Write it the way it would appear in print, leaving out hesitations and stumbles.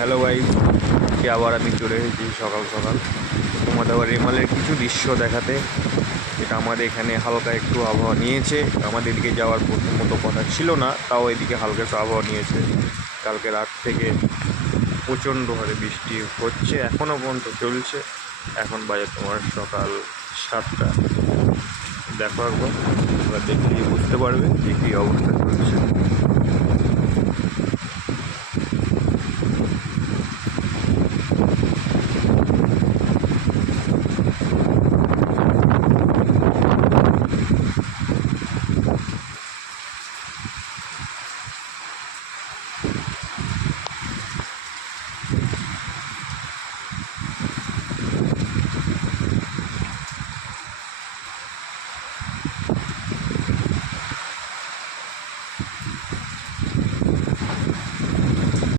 Hello guys, আবার আমি চলে এসেছি সকাল সকাল তোমাদের আবার রেমালের কিছু দৃশ্য দেখাতে। এটা আমাদের এখানে হালকা একটু আবহাওয়া নিয়েছে। আমাদের এদিকে যাওয়ার মতো কথা ছিল না, তাও এদিকে হালকা একটু আবহাওয়া নিয়েছে। কালকে রাত থেকে প্রচণ্ড হারে বৃষ্টি হচ্ছে, এখনও পর্যন্ত চলছে। এখন বাজে তোমার সকাল 7টা। দেখো একবার, তোমরা দেখলেই বুঝতে পারবে যে কী অবস্থা চলছে।